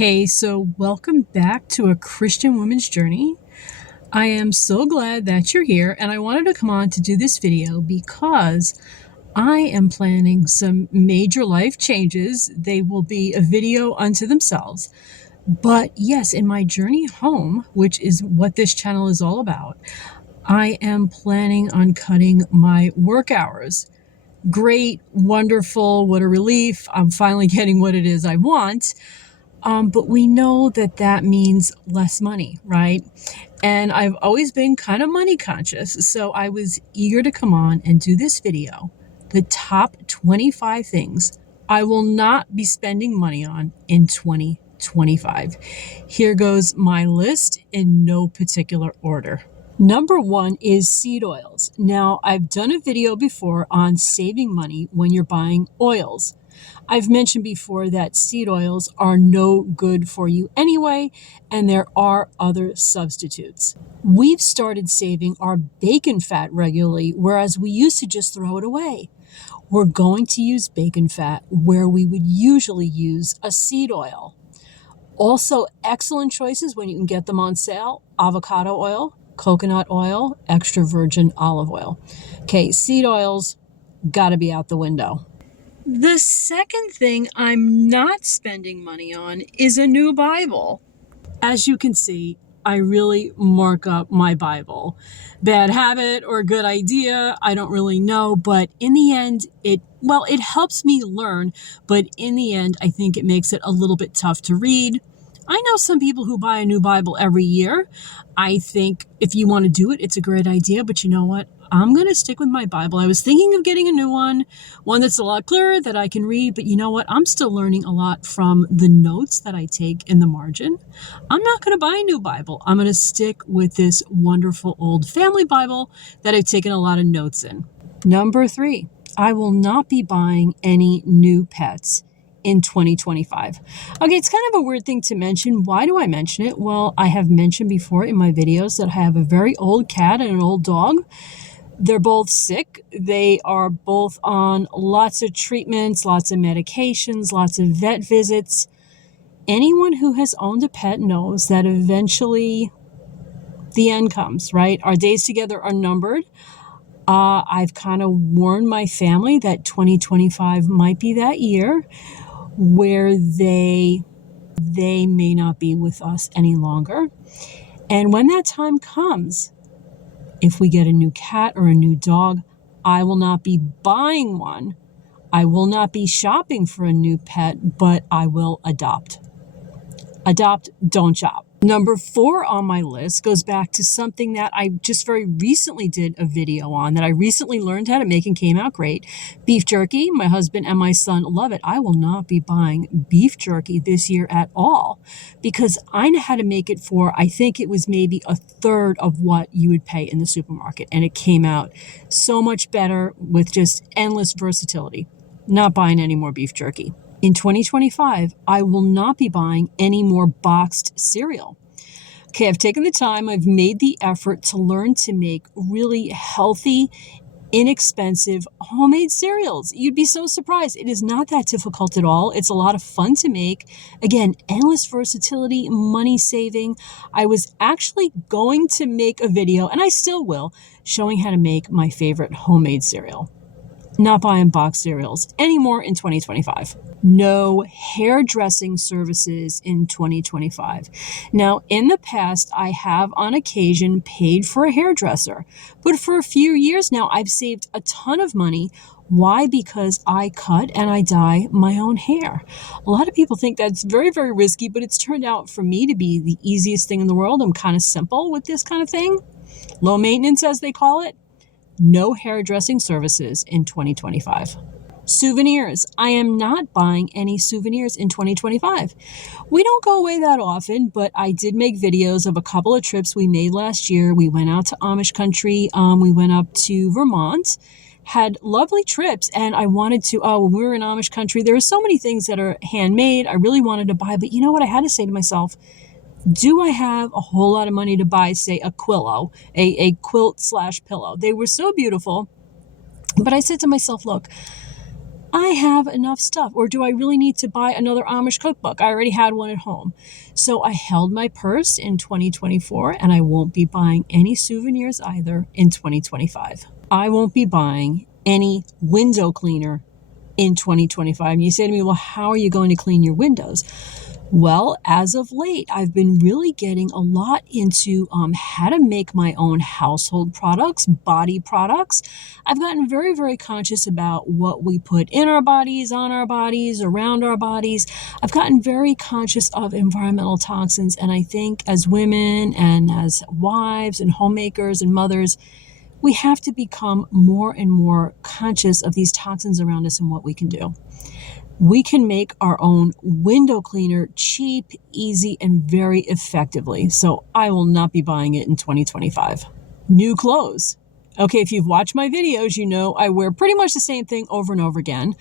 Hey, so welcome back to A Christian Woman's Journey. I am so glad that you're here, and I wanted to come on to do this video because I am planning some major life changes. They will be a video unto themselves. But yes, in my journey home, which is what this channel is all about, I am planning on cutting my work hours. Great, wonderful, what a relief. I'm finally getting what it is I want. But we know that that means less money, right? And I've always been kind of money conscious. So I was eager to come on and do this video, the top 25 things I will not be spending money on in 2025. Here goes my list in no particular order. Number one is seed oils. Now, I've done a video before on saving money when you're buying oils. I've mentioned before that seed oils are no good for you anyway, and there are other substitutes. We've started saving our bacon fat regularly, whereas we used to just throw it away. We're going to use bacon fat where we would usually use a seed oil. Also, excellent choices when you can get them on sale: avocado oil, coconut oil, extra virgin olive oil. Okay, seed oils got to be out the window. The second thing I'm not spending money on is a new Bible. As you can see, I really mark up my Bible. Bad habit or good idea, I don't really know, but in the end, it helps me learn, but in the end, I think it makes it a little bit tough to read. I know some people who buy a new Bible every year. I think if you want to do it, it's a great idea, but you know what? I'm going to stick with my Bible. I was thinking of getting a new one that's a lot clearer that I can read, but you know what? I'm still learning a lot from the notes that I take in the margin. I'm not going to buy a new Bible. I'm going to stick with this wonderful old family Bible that I've taken a lot of notes in. Number three, I will not be buying any new pets in 2025. Okay, it's kind of a weird thing to mention. Why do I mention it? Well, I have mentioned before in my videos that I have a very old cat and an old dog. They're both sick. They are both on lots of treatments, lots of medications, lots of vet visits. Anyone who has owned a pet knows that eventually the end comes, right? Our days together are numbered. I've kind of warned my family that 2025 might be that year where they may not be with us any longer. And when that time comes, if we get a new cat or a new dog, I will not be buying one. I will not be shopping for a new pet, but I will adopt. Adopt, don't shop. Number 4 on my list goes back to something that I just very recently did a video on, that I recently learned how to make and came out great. Beef jerky. My husband and my son love it. I will not be buying beef jerky this year at all because I know how to make it for, I think it was maybe a third of what you would pay in the supermarket. And it came out so much better with just endless versatility. Not buying any more beef jerky. In 2025, I will not be buying any more boxed cereal. Okay, I've taken the time, I've made the effort to learn to make really healthy, inexpensive homemade cereals. You'd be so surprised. It is not that difficult at all. It's a lot of fun to make. Again, endless versatility, money saving. I was actually going to make a video, and I still will, showing how to make my favorite homemade cereal. Not buying box cereals anymore in 2025. No hairdressing services in 2025. Now, in the past, I have on occasion paid for a hairdresser, but for a few years now, I've saved a ton of money. Why? Because I cut and I dye my own hair. A lot of people think that's very, very risky, but it's turned out for me to be the easiest thing in the world. I'm kind of simple with this kind of thing. Low maintenance, as they call it. No hairdressing services in 2025. Souvenirs. I am not buying any souvenirs in 2025. We don't go away that often, but I did make videos of a couple of trips we made last year. We went out to Amish country. We went up to Vermont, had lovely trips, and I wanted to, when we were in Amish country, there are so many things that are handmade I really wanted to buy, but you know what? I had to say to myself, do I have a whole lot of money to buy, say, a quillo, a quilt/pillow? They were so beautiful. But I said to myself, look, I have enough stuff. Or do I really need to buy another Amish cookbook? I already had one at home. So I held my purse in 2024, and I won't be buying any souvenirs either in 2025. I won't be buying any window cleaner in 2025. And you say to me, well, how are you going to clean your windows? Well, as of late, I've been really getting a lot into how to make my own household products, body products. I've gotten very, very conscious about what we put in our bodies, on our bodies, around our bodies. I've gotten very conscious of environmental toxins. And I think as women and as wives and homemakers and mothers, we have to become more and more conscious of these toxins around us and what we can do. We can make our own window cleaner cheap, easy, and very effectively. So I will not be buying it in 2025. New clothes. Okay, if you've watched my videos, you know I wear pretty much the same thing over and over again.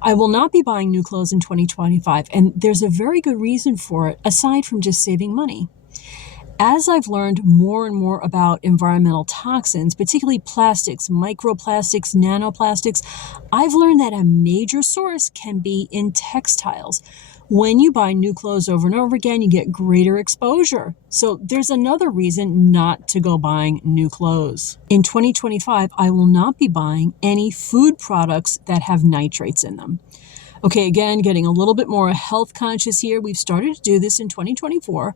I will not be buying new clothes in 2025, and there's a very good reason for it, aside from just saving money. As I've learned more and more about environmental toxins, particularly plastics, microplastics, nanoplastics, I've learned that a major source can be in textiles. When you buy new clothes over and over again, you get greater exposure. So there's another reason not to go buying new clothes. In 2025, I will not be buying any food products that have nitrates in them. Okay, again, getting a little bit more health conscious here. We've started to do this in 2024.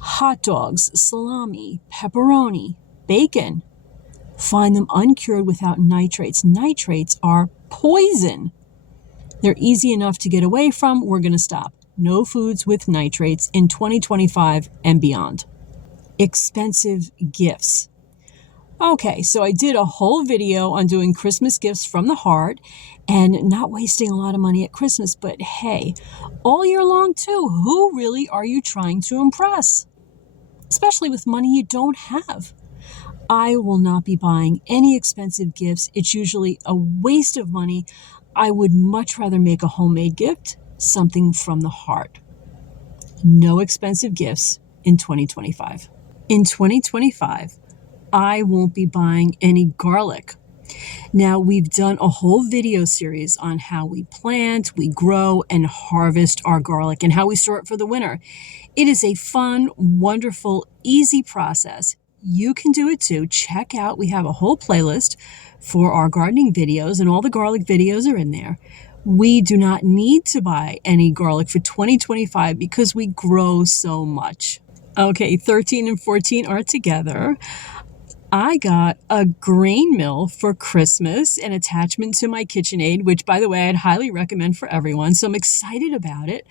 Hot dogs, salami, pepperoni, bacon. Find them uncured without nitrates. Nitrates are poison. They're easy enough to get away from. We're going to stop. No foods with nitrates in 2025 and beyond. Expensive gifts. Okay, so I did a whole video on doing Christmas gifts from the heart and not wasting a lot of money at Christmas. But hey, all year long too, who really are you trying to impress? Especially with money you don't have. I will not be buying any expensive gifts. It's usually a waste of money. I would much rather make a homemade gift, something from the heart. No expensive gifts in 2025. In 2025, I won't be buying any garlic. Now, we've done a whole video series on how we plant, we grow, and harvest our garlic and how we store it for the winter. It is a fun, wonderful, easy process. You can do it too. Check out, we have a whole playlist for our gardening videos, and all the garlic videos are in there. We do not need to buy any garlic for 2025 because we grow so much. Okay, 13 and 14 are together. I got a grain mill for Christmas, an attachment to my KitchenAid, which, by the way, I'd highly recommend for everyone. So I'm excited about it.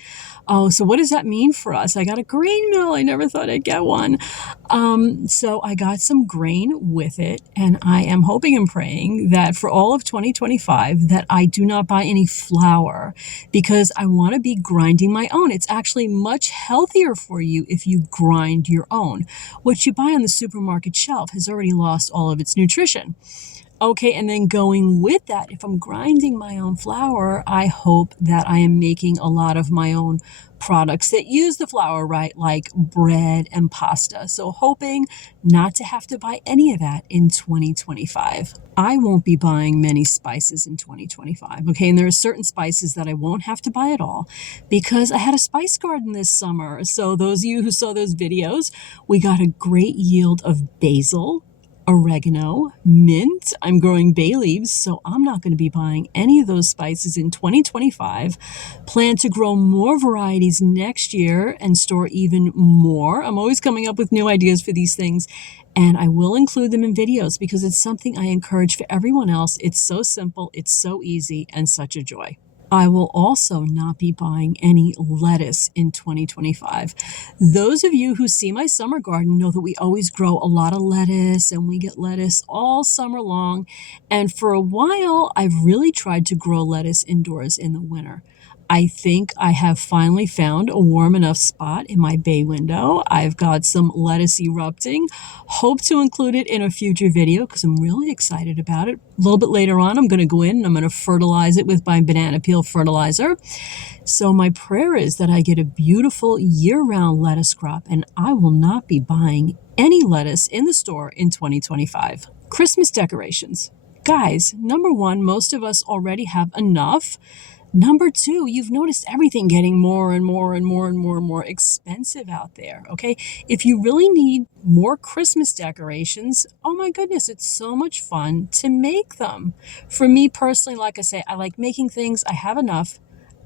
Oh, so what does that mean for us? I got a grain mill. I never thought I'd get one. So I got some grain with it, and I am hoping and praying that for all of 2025 that I do not buy any flour because I want to be grinding my own. It's actually much healthier for you if you grind your own. What you buy on the supermarket shelf has already lost all of its nutrition. Okay, and then going with that, if I'm grinding my own flour, I hope that I am making a lot of my own products that use the flour right, like bread and pasta. So hoping not to have to buy any of that in 2025. I won't be buying many spices in 2025. Okay, and there are certain spices that I won't have to buy at all because I had a spice garden this summer. So those of you who saw those videos, we got a great yield of basil, oregano, mint. I'm growing bay leaves, so I'm not going to be buying any of those spices in 2025. Plan to grow more varieties next year and store even more. I'm always coming up with new ideas for these things, and I will include them in videos because it's something I encourage for everyone else. It's so simple, it's so easy, and such a joy. I will also not be buying any lettuce in 2025. Those of you who see my summer garden know that we always grow a lot of lettuce and we get lettuce all summer long. And for a while, I've really tried to grow lettuce indoors in the winter. I think I have finally found a warm enough spot in my bay window. I've got some lettuce erupting. Hope to include it in a future video because I'm really excited about it. A little bit later on, I'm going to go in and I'm going to fertilize it with my banana peel fertilizer. So my prayer is that I get a beautiful year-round lettuce crop, and I will not be buying any lettuce in the store in 2025. Christmas decorations. Guys, number one, most of us already have enough. Number two, you've noticed everything getting more and more and more and more and more expensive out there, okay? If you really need more Christmas decorations, oh my goodness, it's so much fun to make them. For me personally, like I say, I like making things. I have enough.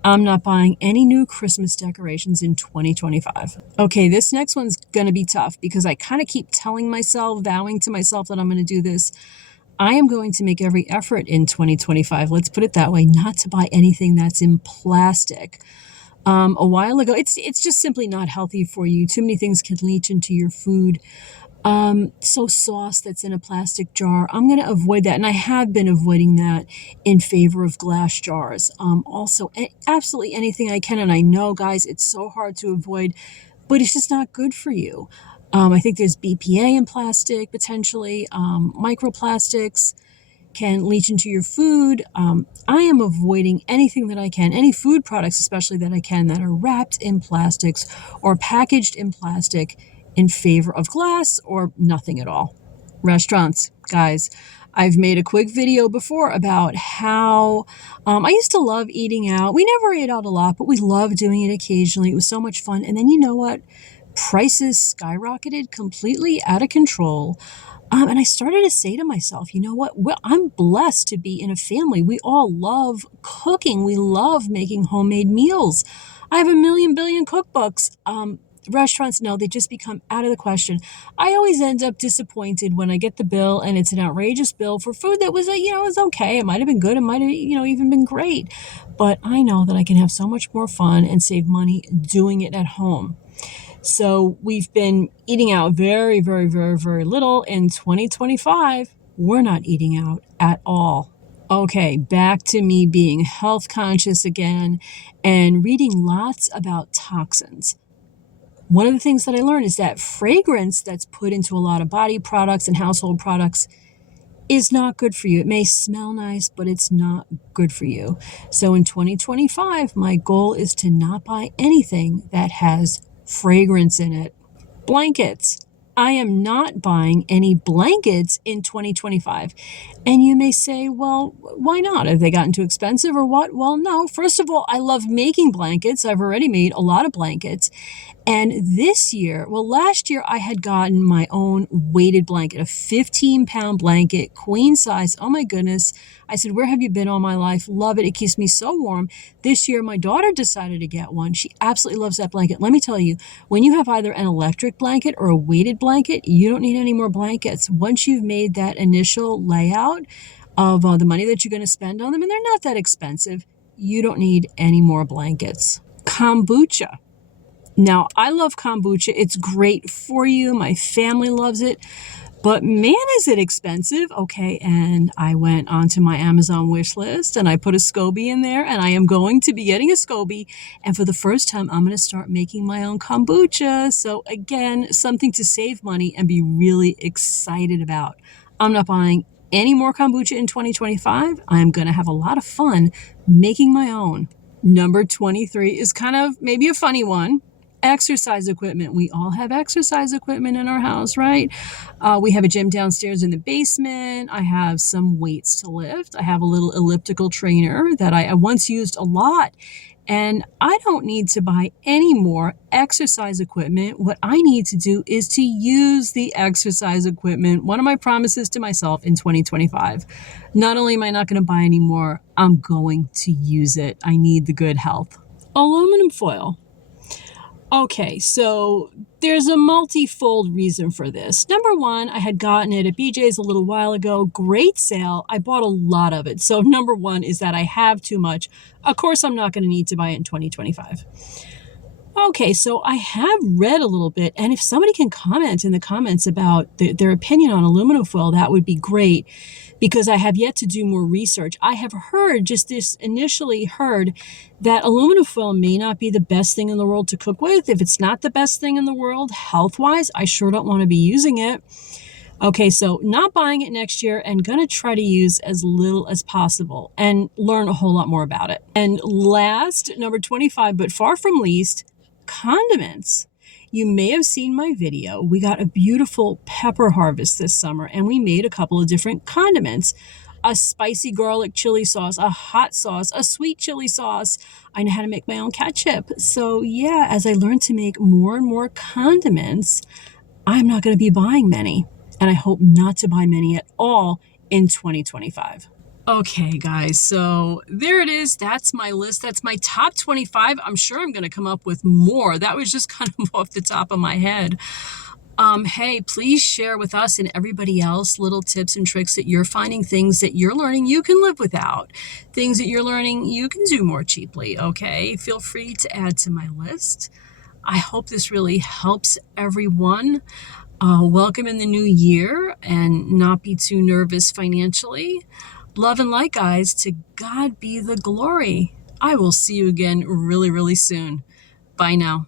I'm not buying any new Christmas decorations in 2025. Okay, this next one's going to be tough because I kind of keep telling myself, vowing to myself that I'm going to do this. I am going to make every effort in 2025, let's put it that way, not to buy anything that's in plastic. A while ago, it's just simply not healthy for you. Too many things can leach into your food. So sauce that's in a plastic jar, I'm going to avoid that. And I have been avoiding that in favor of glass jars. Also, absolutely anything I can. And I know, guys, it's so hard to avoid, but it's just not good for you. I think there's BPA in plastic, potentially. Microplastics can leach into your food. I am avoiding anything that I can, any food products especially that I can, that are wrapped in plastics or packaged in plastic, in favor of glass or nothing at all. Restaurants, guys, I've made a quick video before about how I used to love eating out. We never ate out a lot, but we loved doing it occasionally. It was so much fun. And then you know what? Prices skyrocketed completely out of control. And I started to say to myself, you know what? Well, I'm blessed to be in a family. We all love cooking. We love making homemade meals. I have a million billion cookbooks. Restaurants, no, they just become out of the question. I always end up disappointed when I get the bill and it's an outrageous bill for food that was, it was okay. It might have been good. It might have, even been great. But I know that I can have so much more fun and save money doing it at home. So we've been eating out very, very, very, very little. In 2025, we're not eating out at all. Okay, back to me being health conscious again and reading lots about toxins. One of the things that I learned is that fragrance that's put into a lot of body products and household products is not good for you. It may smell nice, but it's not good for you. So in 2025, my goal is to not buy anything that has fragrance in it. Blankets. I am not buying any blankets in 2025. And you may say, well, why not? Have they gotten too expensive or what? Well, no. First of all, I love making blankets. I've already made a lot of blankets. And last year I had gotten my own weighted blanket, a 15-pound blanket, queen size. Oh my goodness. I said, where have you been all my life? Love it. It keeps me so warm. This year, my daughter decided to get one. She absolutely loves that blanket. Let me tell you, when you have either an electric blanket or a weighted blanket, you don't need any more blankets. Once you've made that initial layout of the money that you're going to spend on them, and they're not that expensive, you don't need any more blankets. Kombucha. Now, I love kombucha. It's great for you. My family loves it. But man, is it expensive. Okay, and I went onto my Amazon wish list and I put a SCOBY in there, and I am going to be getting a SCOBY. And for the first time, I'm going to start making my own kombucha. So again, something to save money and be really excited about. I'm not buying any more kombucha in 2025. I'm going to have a lot of fun making my own. Number 23 is kind of maybe a funny one. Exercise equipment. We all have exercise equipment in our house, right? We have a gym downstairs in the basement. I have some weights to lift. I have a little elliptical trainer that I once used a lot. And I don't need to buy any more exercise equipment. What I need to do is to use the exercise equipment. One of my promises to myself in 2025. Not only am I not going to buy any more, I'm going to use it. I need the good health. Aluminum foil. Okay, so there's a multifold reason for this. Number one, I had gotten it at BJ's a little while ago. Great sale. I bought a lot of it. So number one is that I have too much. Of course, I'm not going to need to buy it in 2025. Okay, so I have read a little bit, and if somebody can comment in the comments about their opinion on aluminum foil, that would be great, because I have yet to do more research. I have initially heard that aluminum foil may not be the best thing in the world to cook with. If it's not the best thing in the world, health-wise, I sure don't want to be using it. Okay, so not buying it next year and going to try to use as little as possible and learn a whole lot more about it. And last, number 25, but far from least, condiments. You may have seen my video. We got a beautiful pepper harvest this summer and we made a couple of different condiments. a spicy garlic chili sauce, a hot sauce, a sweet chili sauce. I know how to make my own ketchup. So yeah, as I learn to make more and more condiments, I'm not going to be buying many. And I hope not to buy many at all in 2025. Okay, guys, so there it is. That's my list. That's my top 25. I'm sure I'm going to come up with more. That was just kind of off the top of my head. Hey, please share with us and everybody else little tips and tricks that you're finding, things that you're learning you can live without, things that you're learning you can do more cheaply, okay? Feel free to add to my list. I hope this really helps everyone. Welcome in the new year and not be too nervous financially. Love and light, guys. To God be the glory. I will see you again really, really soon. Bye now.